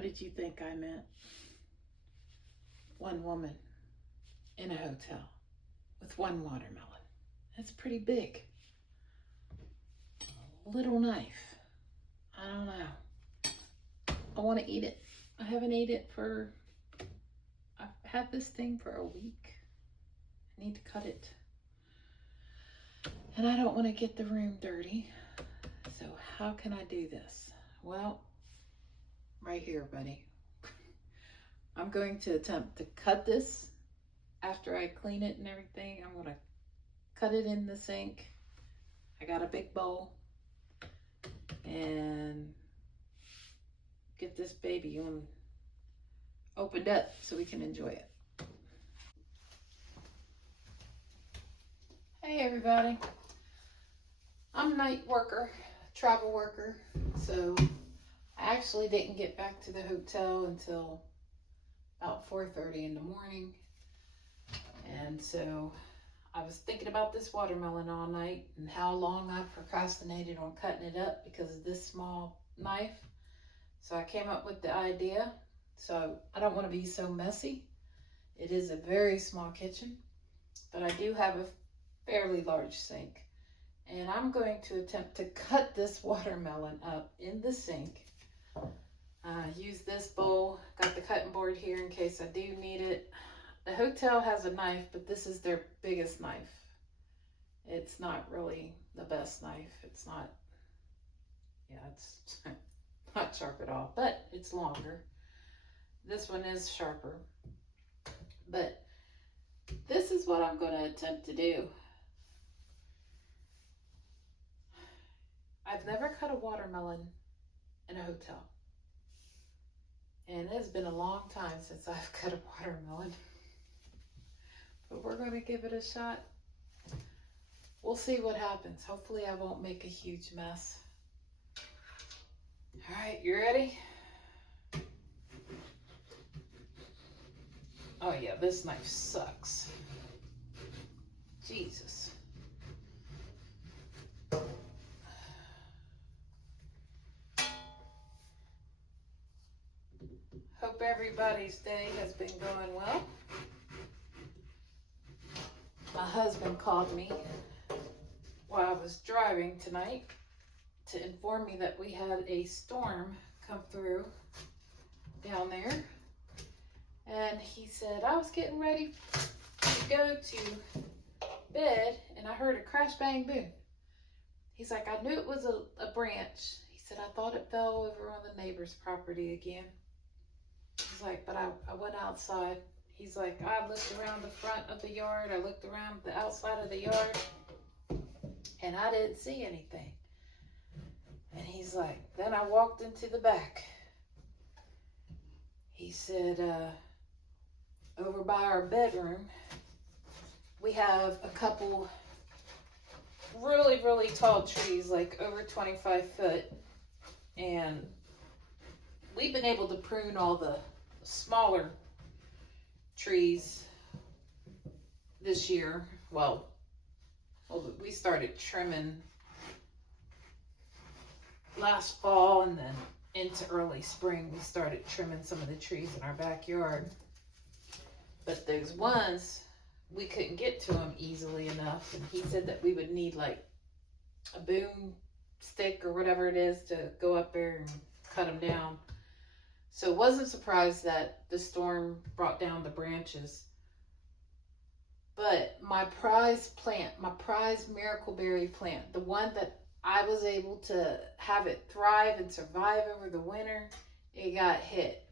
What did you think I meant? One woman in a hotel with one watermelon. That's pretty big. Little knife. I don't know. I want to eat it. I haven't ate it for, I've had this thing for a week. I need to cut it. And I don't want to get the room dirty. So how can I do this? Well, right here, buddy. I'm going to attempt to cut this after I clean it and everything. I'm going to cut it in the sink. I got a big bowl. And get this baby opened up so we can enjoy it. Hey everybody. I'm a night worker, travel worker, so I actually didn't get back to the hotel until about 4:30 in the morning. And so I was thinking about this watermelon all night and how long I procrastinated on cutting it up because of this small knife. So I came up with the idea. So I don't want to be so messy. It is a very small kitchen, but I do have a fairly large sink. And I'm going to attempt to cut this watermelon up in the sink. Use this bowl. Got the cutting board here in case I do need it. The hotel has a knife, but this is their biggest knife. It's not really the best knife. It's not, it's not sharp at all, but it's longer. This one is sharper. But this is what I'm going to attempt to do. I've never cut a watermelon in a hotel. And it's been a long time since I've cut a watermelon. But we're going to give it a shot. We'll see what happens. Hopefully I won't make a huge mess. All right, you ready? Oh yeah, this knife sucks. Jesus. Hope everybody's day has been going well. My husband called me while I was driving tonight to inform me that we had a storm come through down there. And he said, I was getting ready to go to bed and I heard a crash, bang, boom. He's like, I knew it was a branch. He said, I thought it fell over on the neighbor's property again. He's like, but I went outside. He's like, I looked around the front of the yard. I looked around the outside of the yard and I didn't see anything. And he's like, then I walked into the back. He said, over by our bedroom, we have a couple really, really tall trees, like over 25 foot. And we've been able to prune all the smaller trees this year. Well, we started trimming last fall, and then into early spring we started trimming some of the trees in our backyard. But those ones, we couldn't get to them easily enough, and he said that we would need like a boom stick or whatever it is to go up there and cut them down. So wasn't surprised that the storm brought down the branches. But my prized plant, my prized miracleberry plant, the one that I was able to have it thrive and survive over the winter, it got hit.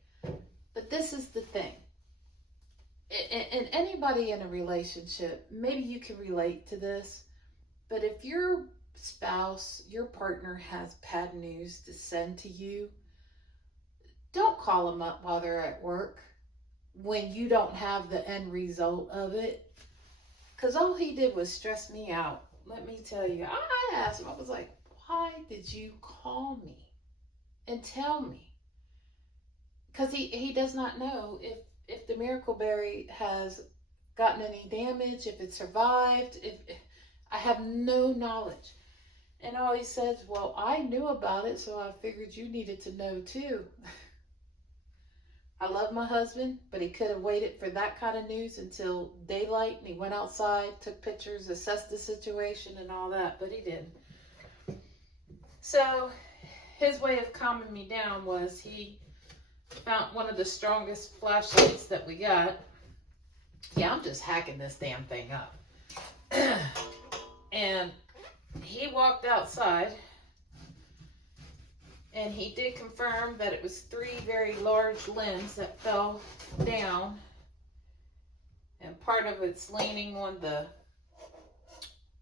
But this is the thing. And anybody in a relationship, maybe you can relate to this, but if your spouse, your partner has bad news to send to you, don't call them up while they're at work when you don't have the end result of it. Because all he did was stress me out. Let me tell you, I asked him, I was like, why did you call me and tell me? Because he does not know if the miracleberry has gotten any damage, if it survived. If I have no knowledge. And all he says, well, I knew about it, so I figured you needed to know too. I love my husband, but he could have waited for that kind of news until daylight, and he went outside, took pictures, assessed the situation and all that, but he didn't. So his way of calming me down was he found one of the strongest flashlights that we got. Yeah, I'm just hacking this damn thing up. And he walked outside, and he did confirm that it was 3 very large limbs that fell down, and part of it's leaning on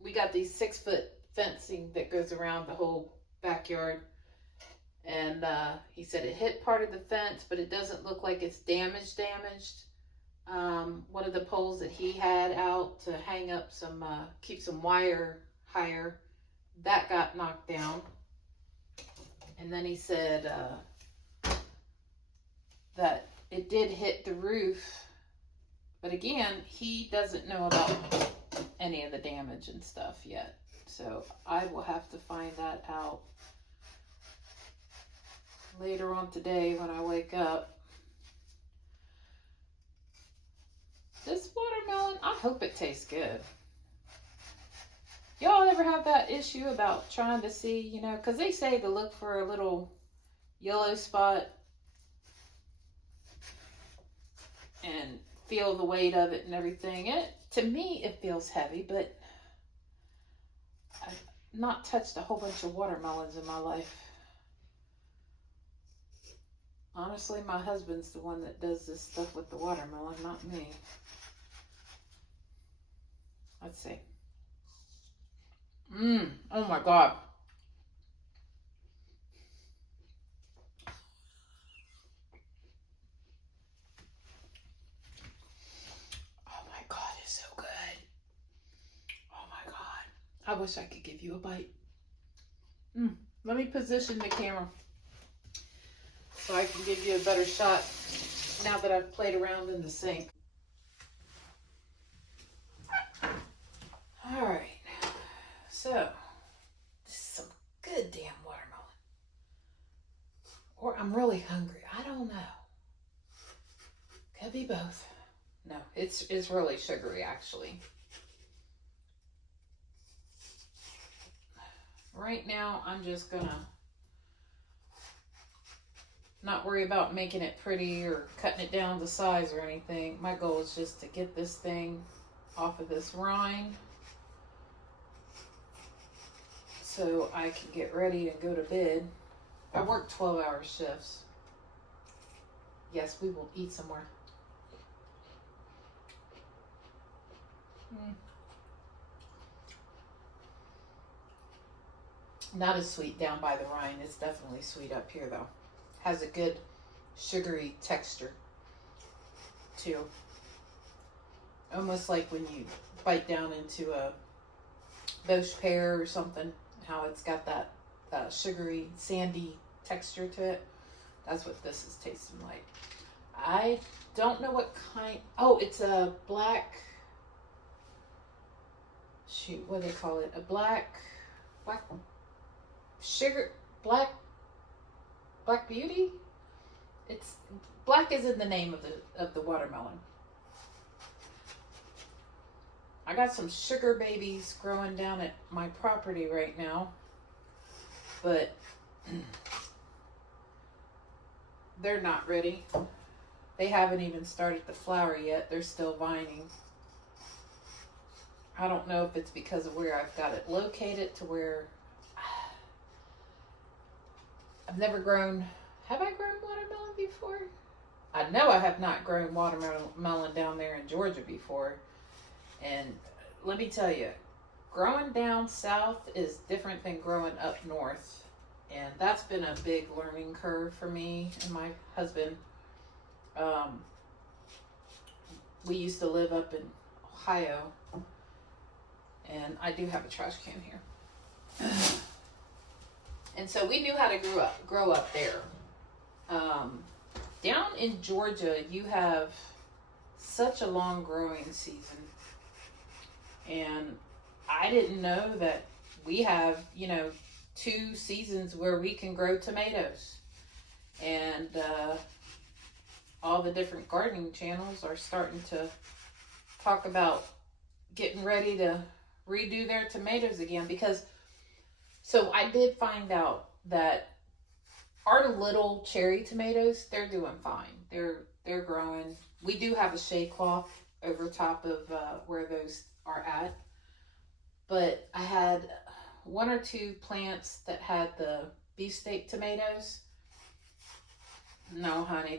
we got these 6-foot fencing that goes around the whole backyard, and he said it hit part of the fence, but it doesn't look like it's damaged. One of the poles that he had out to hang up keep some wire higher, that got knocked down. And then he said that it did hit the roof, but again, he doesn't know about any of the damage and stuff yet. So I will have to find that out later on today when I wake up. This watermelon, I hope it tastes good. Y'all ever have that issue about trying to see, you know, because they say to look for a little yellow spot and feel the weight of it and everything. To me, it feels heavy, but I've not touched a whole bunch of watermelons in my life. Honestly, my husband's the one that does this stuff with the watermelon, not me. Let's see. Oh my God. Oh my God, it's so good. Oh my God. I wish I could give you a bite. Let me position the camera so I can give you a better shot now that I've played around in the sink. All right. So, this is some good damn watermelon. Or I'm really hungry. I don't know. Could be both. No, it's really sugary, actually. Right now, I'm just gonna not worry about making it pretty or cutting it down to size or anything. My goal is just to get this thing off of this rind so I can get ready and go to bed. I work 12-hour shifts. Yes, we will eat somewhere. Not as sweet down by the rind. It's definitely sweet up here, though. Has a good sugary texture, too. Almost like when you bite down into a Bosch pear or something, how it's got that sugary, sandy texture to it. That's what this is tasting like. I don't know what kind. Oh, it's a black. Shoot, what do they call it? A black sugar, black beauty. It's black is in the name of the watermelon. I got some sugar babies growing down at my property right now, but they're not ready. They haven't even started to flower yet. They're still vining. I don't know if it's because of where I've got it located to where I've never grown. Have I grown watermelon before? I know I have not grown watermelon down there in Georgia before. And let me tell you, growing down south is different than growing up north. And that's been a big learning curve for me and my husband. We used to live up in Ohio. And I do have a trash can here. And so we knew how to grow up there. Down in Georgia, you have such a long growing season. And I didn't know that we have, 2 seasons where we can grow tomatoes. And all the different gardening channels are starting to talk about getting ready to redo their tomatoes again. Because, so I did find out that our little cherry tomatoes, they're doing fine. They're growing. We do have a shade cloth over top of where those are at. But I had one or two plants that had the beefsteak tomatoes. No, honey,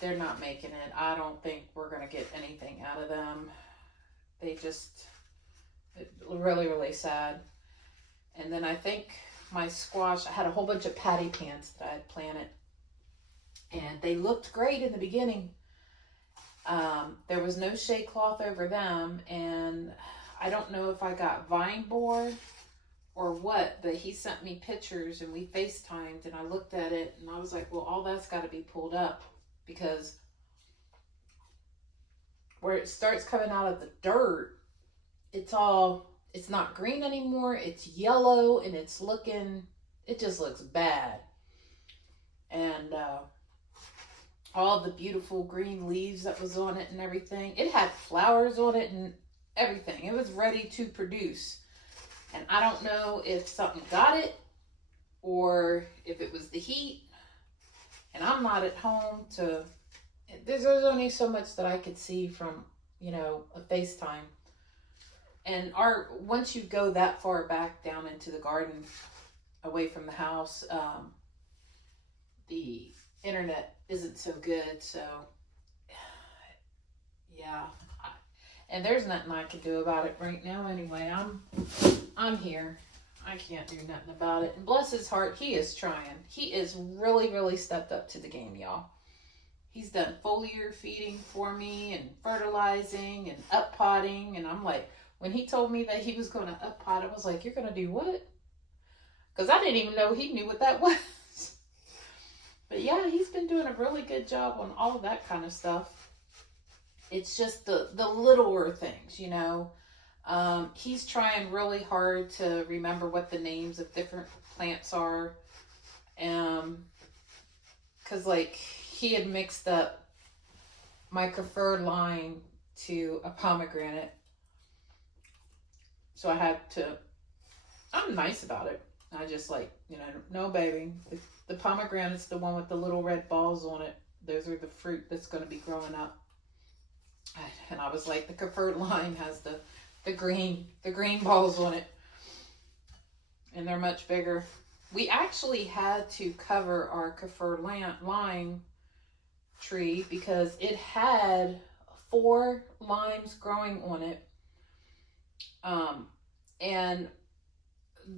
they're not making it. I don't think we're going to get anything out of them. Really, really sad. And then I think my squash, I had a whole bunch of patty plants that I had planted. And they looked great in the beginning. There was no shade cloth over them. And I don't know if I got vine borer or what, but he sent me pictures and we FaceTimed and I looked at it and I was like, well, all that's got to be pulled up, because where it starts coming out of the dirt, it's not green anymore. It's yellow and it just looks bad. And all the beautiful green leaves that was on it and everything, it had flowers on it and everything. It was ready to produce. And I don't know if something got it or if it was the heat. And I'm not at home to, there's only so much that I could see from, a FaceTime. And once you go that far back down into the garden, away from the house, the internet isn't so good. So, yeah. And there's nothing I can do about it right now anyway. I'm here. I can't do nothing about it. And bless his heart, he is trying. He is really, really stepped up to the game, y'all. He's done foliar feeding for me and fertilizing and up potting. And I'm like, when he told me that he was going to up pot, I was like, you're going to do what? Because I didn't even know he knew what that was. But yeah, he's been doing a really good job on all of that kind of stuff. It's just the littler things, He's trying really hard to remember what the names of different plants are. Because, he had mixed up my preferred line to a pomegranate. So I had to, I'm nice about it. I just no, baby. The pomegranate's the one with the little red balls on it. Those are the fruit that's going to be growing up. And I was like, the preferred line has the green balls on it. And they're much bigger. We actually had to cover our preferred lime tree because it had 4 limes growing on it. And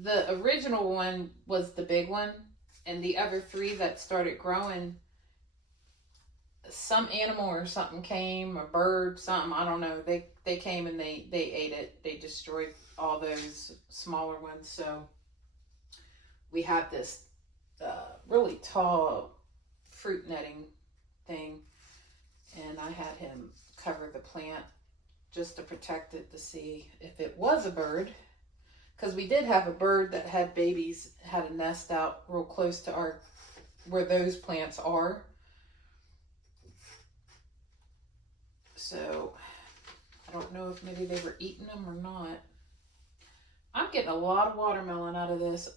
the original one was the big one. And the other 3 that started growing, some animal or something came, a bird, something, I don't know. They came and they ate it. They destroyed all those smaller ones. So we have this really tall fruit netting thing. And I had him cover the plant just to protect it to see if it was a bird. Because we did have a bird that had babies, had a nest out real close to where those plants are. So, I don't know if maybe they were eating them or not. I'm getting a lot of watermelon out of this.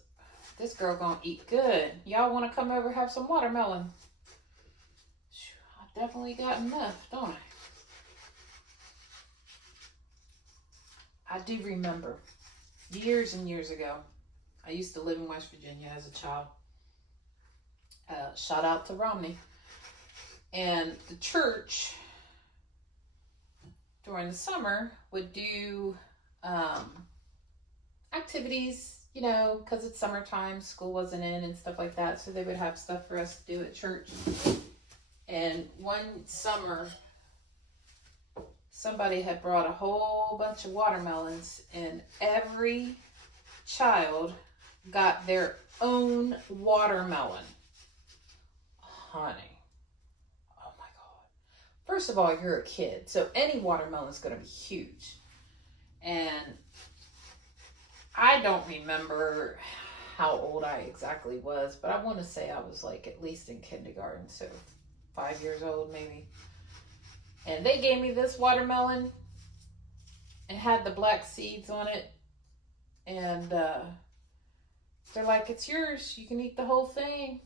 This girl gonna eat good. Y'all want to come over and have some watermelon? I definitely got enough, don't I? I do remember years and years ago, I used to live in West Virginia as a child. Shout out to Romney. And the church during the summer would do activities, because it's summertime, school wasn't in and stuff like that. So they would have stuff for us to do at church. And one summer, somebody had brought a whole bunch of watermelons and every child got their own watermelon. Honey. Oh my God. First of all, you're a kid, so any watermelon is going to be huge. And I don't remember how old I exactly was, but I want to say I was at least in kindergarten, so 5 years old maybe. And they gave me this watermelon. It had the black seeds on it. And they're like, it's yours. You can eat the whole thing.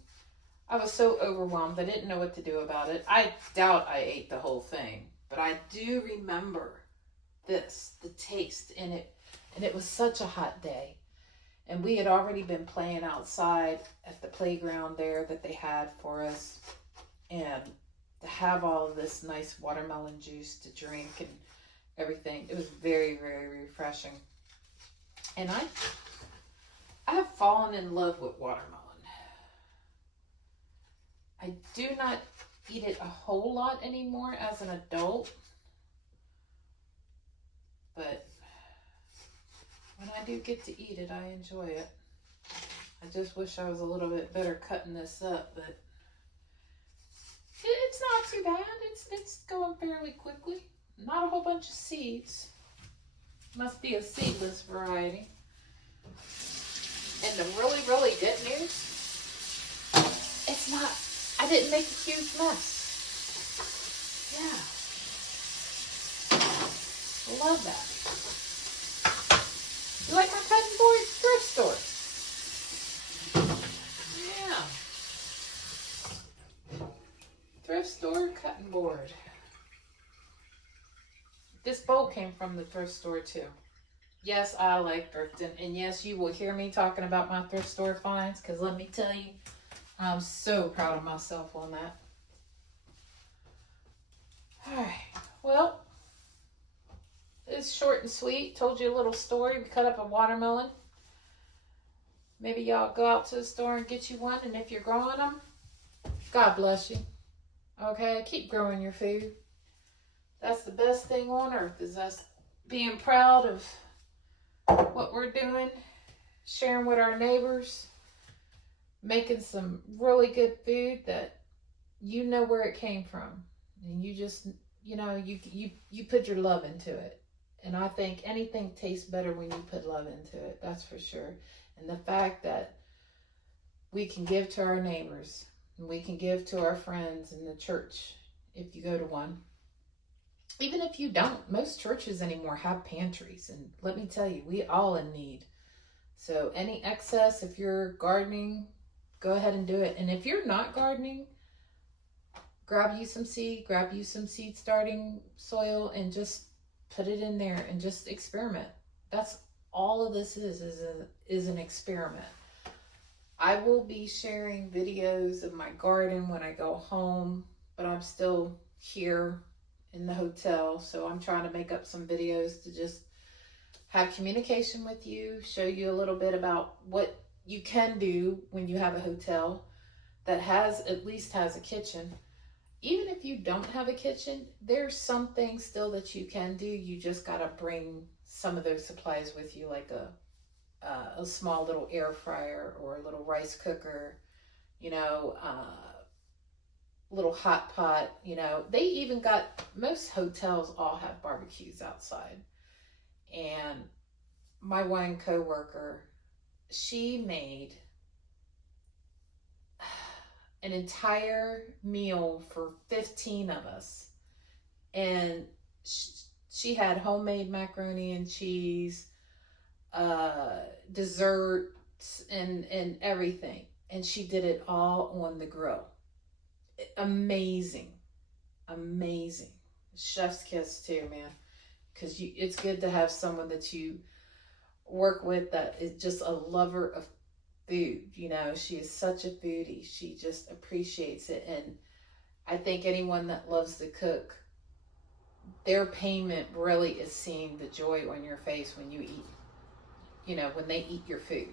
I was so overwhelmed. I didn't know what to do about it. I doubt I ate the whole thing. But I do remember the taste in it. And it was such a hot day. And we had already been playing outside at the playground there that they had for us. And to have all of this nice watermelon juice to drink and everything, it was very, very refreshing. And I have fallen in love with watermelon. I do not eat it a whole lot anymore as an adult. But when I do get to eat it, I enjoy it. I just wish I was a little bit better cutting this up, but it's not too bad. It's going fairly quickly. Not a whole bunch of seeds. Must be a seedless variety. And the really, really good news, it's not, I didn't make a huge mess. Yeah. Love that. You like my cutting board? Thrift store. Yeah. Thrift store cutting board. This bowl came from the thrift store too. Yes, I like thrifting. And yes, you will hear me talking about my thrift store finds, because let me tell you, I'm so proud of myself on that. Alright, well, it's short and sweet. Told you a little story. We cut up a watermelon. Maybe y'all go out to the store and get you one. And if you're growing them, God bless you. Okay, keep growing your food. That's the best thing on earth, is us being proud of what we're doing, sharing with our neighbors, making some really good food that you know where it came from. And you just, you know, you put your love into it. And I think anything tastes better when you put love into it, that's for sure. And the fact that we can give to our neighbors, and we can give to our friends in the church if you go to one. Even if you don't, most churches anymore have pantries. And let me tell you, we all in need. So any excess, if you're gardening, go ahead and do it. And if you're not gardening, grab you some seed starting soil, and just put it in there and just experiment. That's all of this is an experiment. I will be sharing videos of my garden when I go home, but I'm still here in the hotel, so I'm trying to make up some videos to just have communication with you, show you a little bit about what you can do when you have a hotel that at least has a kitchen. Even if you don't have a kitchen, there's some things still that you can do. You just gotta bring some of those supplies with you, like a small little air fryer or a little rice cooker, you know, little hot pot, you know. They even got, most hotels all have barbecues outside. And my one coworker, she made an entire meal for 15 of us. And she had homemade macaroni and cheese, desserts, and everything. And she did it all on the grill. Amazing. Chef's kiss too, man. Because it's good to have someone that you work with that is just a lover of food. You know, she is such a foodie. She just appreciates it. And I think anyone that loves to cook, their payment really is seeing the joy on your face when you eat, you know, when they eat your food.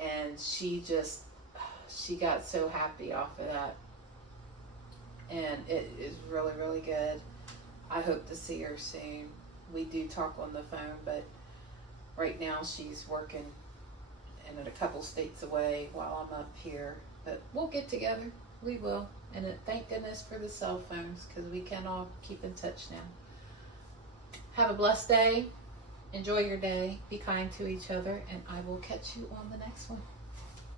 And she got so happy off of that. And it is really, really good. I hope to see her soon. We do talk on the phone, but right now she's working and a couple states away while I'm up here. But we'll get together. We will. And thank goodness for the cell phones, because we can all keep in touch now. Have a blessed day. Enjoy your day. Be kind to each other. And I will catch you on the next one.